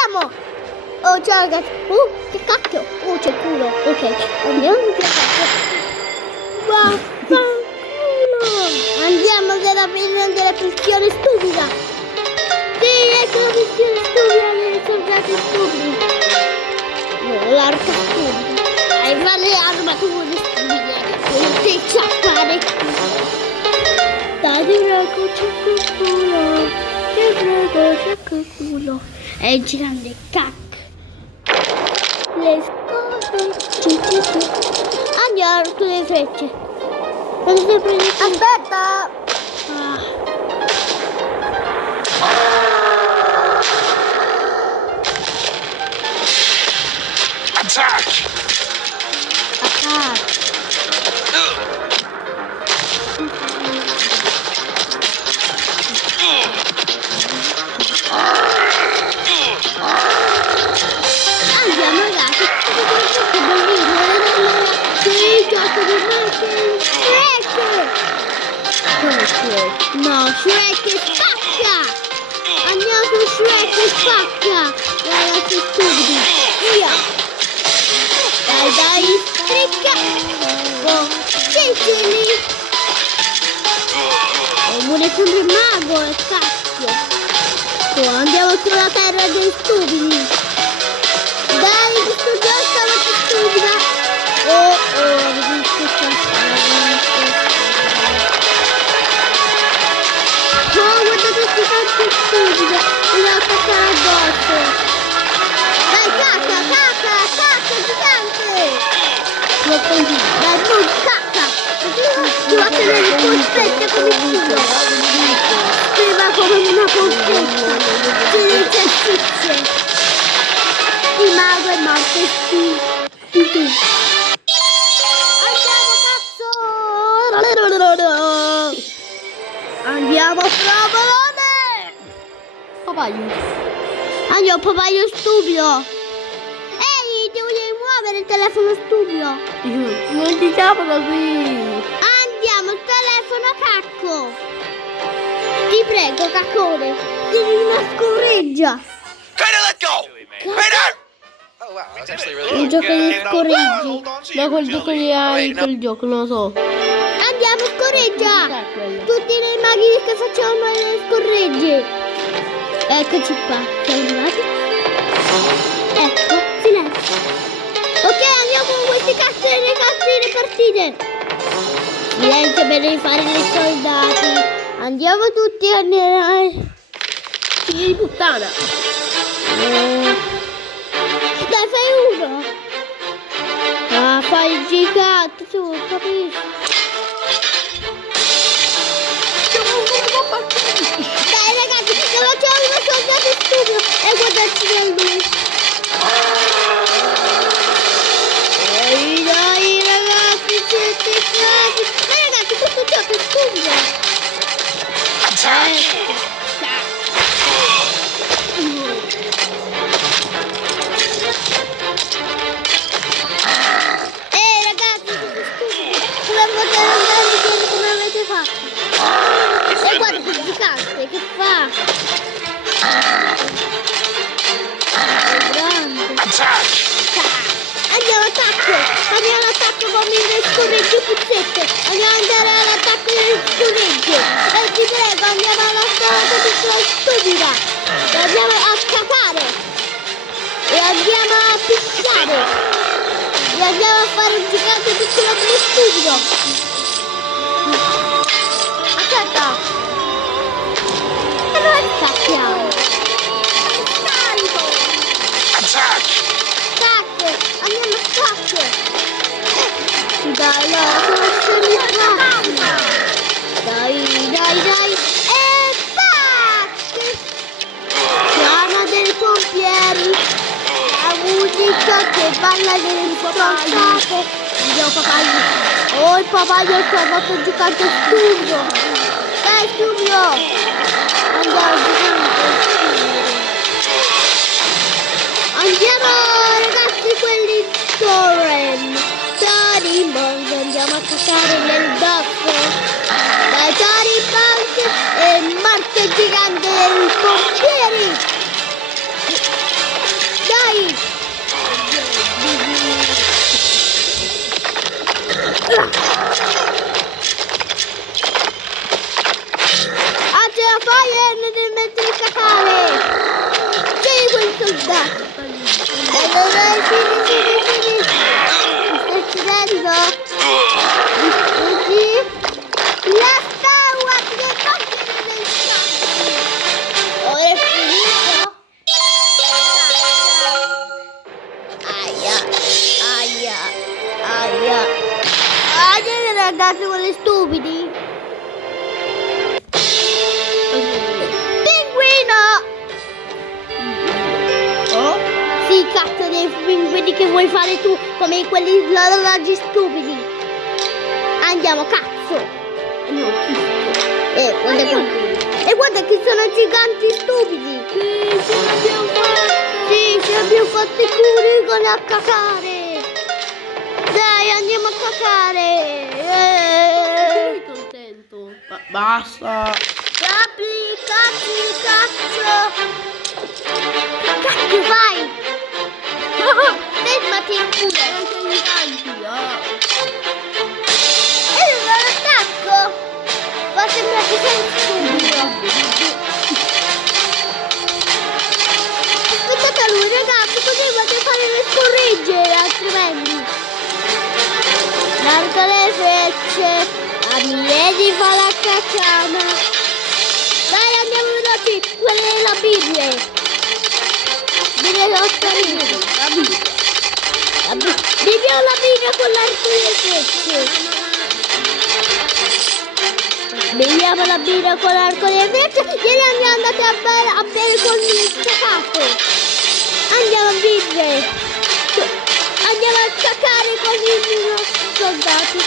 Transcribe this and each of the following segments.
andiamo! Oh, ciao ragazzi! Che cacchio! Oh, c'è il culo! Ok, andiamo che cacchio! Vaffanculo! Andiamo della missione stupida! Sì, ecco la missione stupida dei soldati stupidi! No, l'arca stupida! Hai le armature stupide! Non ti ciappare! Dai, ti prego, c'è il culo! Ti prego, c'è il culo! È il grande cac! Le scose! Andiamo con le frecce! Aspetta! Attack! Andiamo ragazzi! Che bellino! Sì, gioco di Michael! Shrek! Come Shrek? No, Shrek spacca! Andiamo con Shrek spacca! Ragazzi stupidi! Via! Dai, stricca! Oh, Cicili! Oh, vuole sempre mago, cacchio! Oh, andiamo sulla terra dei stupidi! Dai, questo gioco stavolta stupida! Oh, resisto oh, guardate questi tanti stupidi! Mi devo attaccare addosso! Dai, cacca, gigante! Dai, poi cacca! Ti va a tenere il polpetto come culo! Scriva come una polpetta! Ti dice cicce! Il mago è morto, tu. Andiamo, cazzo! Andiamo, provolone! Papaglio. Andiamo, papaglio stupido! Ehi, ti voglio muovere il telefono stupido! Non diciamo così! Andiamo, il telefono cacco! Ti prego, caccone! Tieni una scorreggia! Vader, let go! Vader! Oh wow, that's actually really Un good. gioco di scorreggi! Da quel gioco lì hai quel gioco, non lo so. Andiamo, scorreggia! Cos'è quello? Tutti i maghi che facciamo le scorregge! Eccoci qua, siamo arrivati? Ecco, silenzio! Ok, andiamo con queste cazzine partite! Silenzio per rifare i soldati! Andiamo tutti a Figli di puttana! Dai, fai uno! Ah, fai il gigante, tu, capisci? Dai ragazzi, ne facciamo uno soldato stupido e guardarci da lui! Dai ragazzi, siete bravi! Ma ragazzi, questo gioco è stupido! Attack! Ragazzi, siete stupidi! Dobbiamo guardare andare come avete fatto! E guarda quel gigante che fa! È grande! Attack! Andiamo all'attacco come le scorregge puzzette! Andiamo ad andare all'attacco delle scorregge! E ti prego, andiamo all'attacco piccola stupida! E andiamo a cacare! E andiamo a pisciare! E andiamo a fare un gigante piccolo come stupido! Aspetta! E noi scappiamo! Scarico! Attack! Scacche! Andiamo a scacche! Dai, no, sono scemi facili! Dai! E tac! Chiama dei pompieri! La musica che balla delle stronzate! Andiamo papaglio! Oh, il papaglio ci ha fatto il gigante stupido! Dai, stupido! Andiamo, gigante stupido! Andiamo ragazzi, quelli Toren! Tori Bones, andiamo a cacare nel dosso! Dai Tori Bones e Marte gigante dei pompieri! Dai. Dai, scegli. Mi stai uccidendo? Distruggi. La statua che toglie le scienze. Ora è finito? Aia. Aia, ragazzi, quelle stupidi. Pinguino! Oh? Sì, cazzo dei pinguini che vuoi fare tu, come quelli orologi stupidi. Andiamo, cazzo! No, Guarda che sono giganti stupidi. Sì, ce l'abbiamo fatti curi con a cacare. Dai, andiamo a cacare. Sei contento? Basta. Cazzo. Che cacchio fai? Fermati pure. Sei giganti, E non attacco. Ma sembra che sei stupido. Aspettate a lui, ragazzi, così potete fare le scorregge, altrimenti. Larga le frecce, a piedi fa la cacciana. Dai, andiamo veloci, quelle della Bibbia. Bibbia nostra Bibbia. Bibbia o la Bibbia con l'arco delle frecce. Beviamo la birra con l'arco delle frecce. Ieri andiamo andati a bere con il cacato. Andiamo a vivere. Andiamo a cacare con i nostri soldati.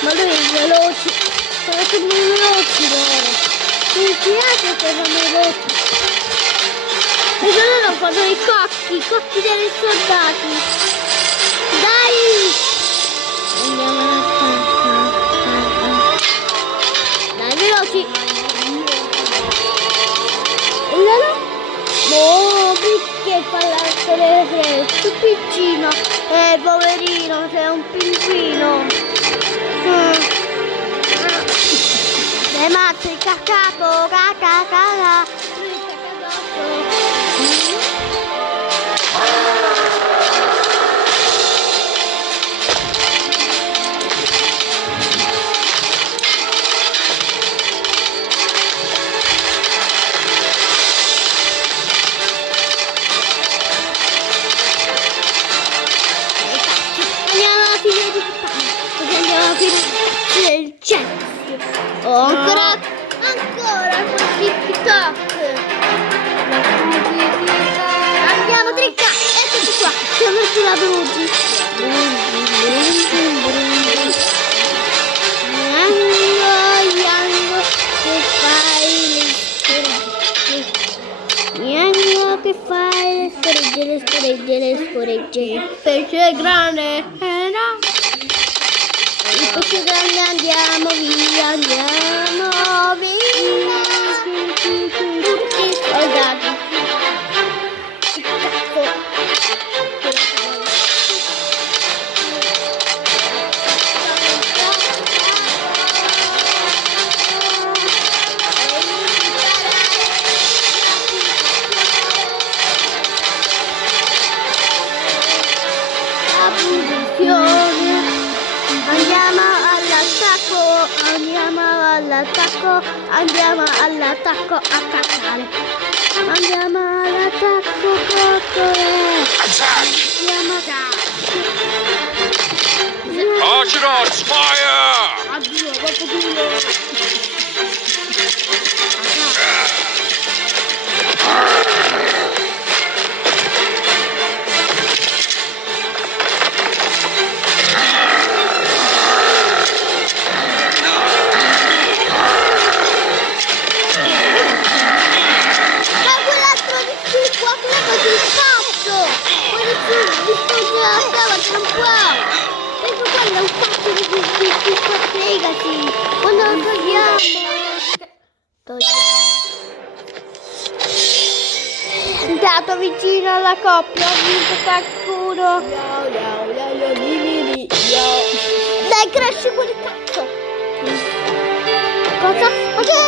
Ma lui è veloce. Sono veloci loro. Mi spiace che sono veloci. E se loro fanno i cocchi dei soldati. Dai! Andiamo a veloci. No, perché fa l'arco delle frecce? Tu piccino. Poverino, sei un pinguino. Sei matto, il cacato, caca. Lui è cacadotto. Del censo. Oh, ancora con TikTok. Andiamo, tricca. Eccoci qua. Siamo sulla Brugi. Yango, che fai che fai le scorregge. Pesce grande. No. Il pesce grande andiamo via. Tutti soldati. Andiamo all'attacco a cacciare. Andiamo all'attacco coccole. Andiamo Astronauts, fire! Addio, vaffanculo. Ecco quello è un cazzo di fregati. Quando lo togliamo. È andato vicino alla coppia, ho vinto qualcuno. Dai, cresci quel cazzo. Cosa? Ma che?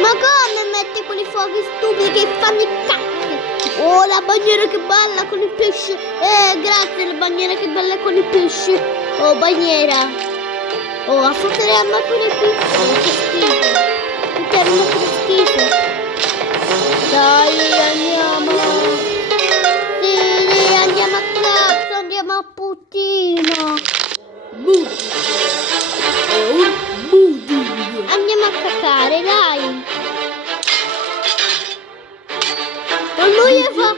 Ma come metti quei fuochi stupidi che fanno i cazzi? Oh, la bandiera che balla con i pesci. Grazie, la bandiera che balla con i pesci. Oh, bandiera. Oh, a fottere pure i pesci. Oh, che schifo. Tutti hanno che schifo. Dai, andiamo. Sì, andiamo a cazzo, andiamo a puttino. Andiamo a cacare, dai. Ma lui fa...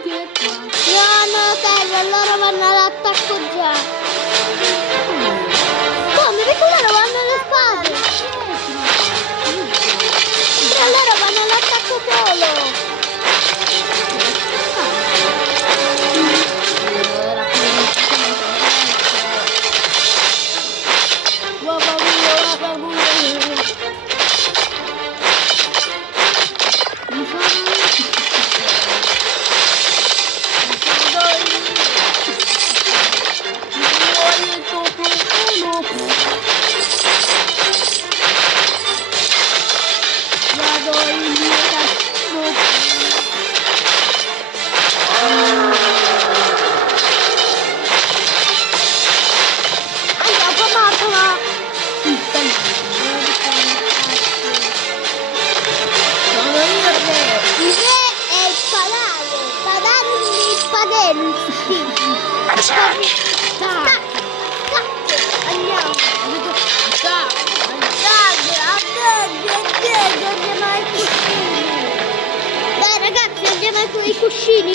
No, terra, loro vanno all'attacco già. Come? Perché loro vanno alle spade? Però loro vanno all'attacco solo. Dai ragazzi, andiamo con i cuscini.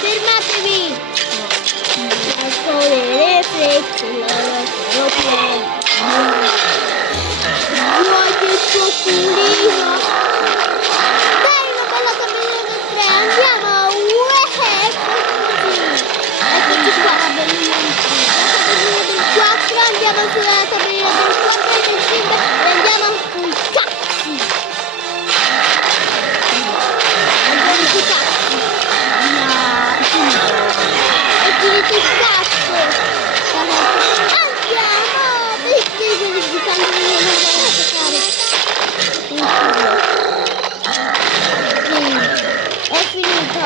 Fermatevi. Le frecce, che suo culino. Dai, una bella tabellina 3, andiamo. Eccoci qua, la tabellina del 4, andiamo sulla tabellina del 4 e del 5 e andiamo sui cazzi. Andiamo sui cazzi. E finito il cazzo. Andiamo, perché devi giocare di è finito.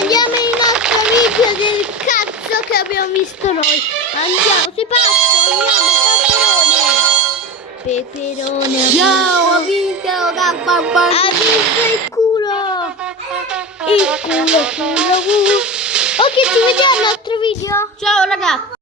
Andiamo in nostro video del cazzo che abbiamo visto noi. Andiamo, si passa, andiamo, peperone. Ciao, ho vinto, Ha vinto il culo. Il culo. Ok, ci vediamo al nostro video. Ciao ragazzi.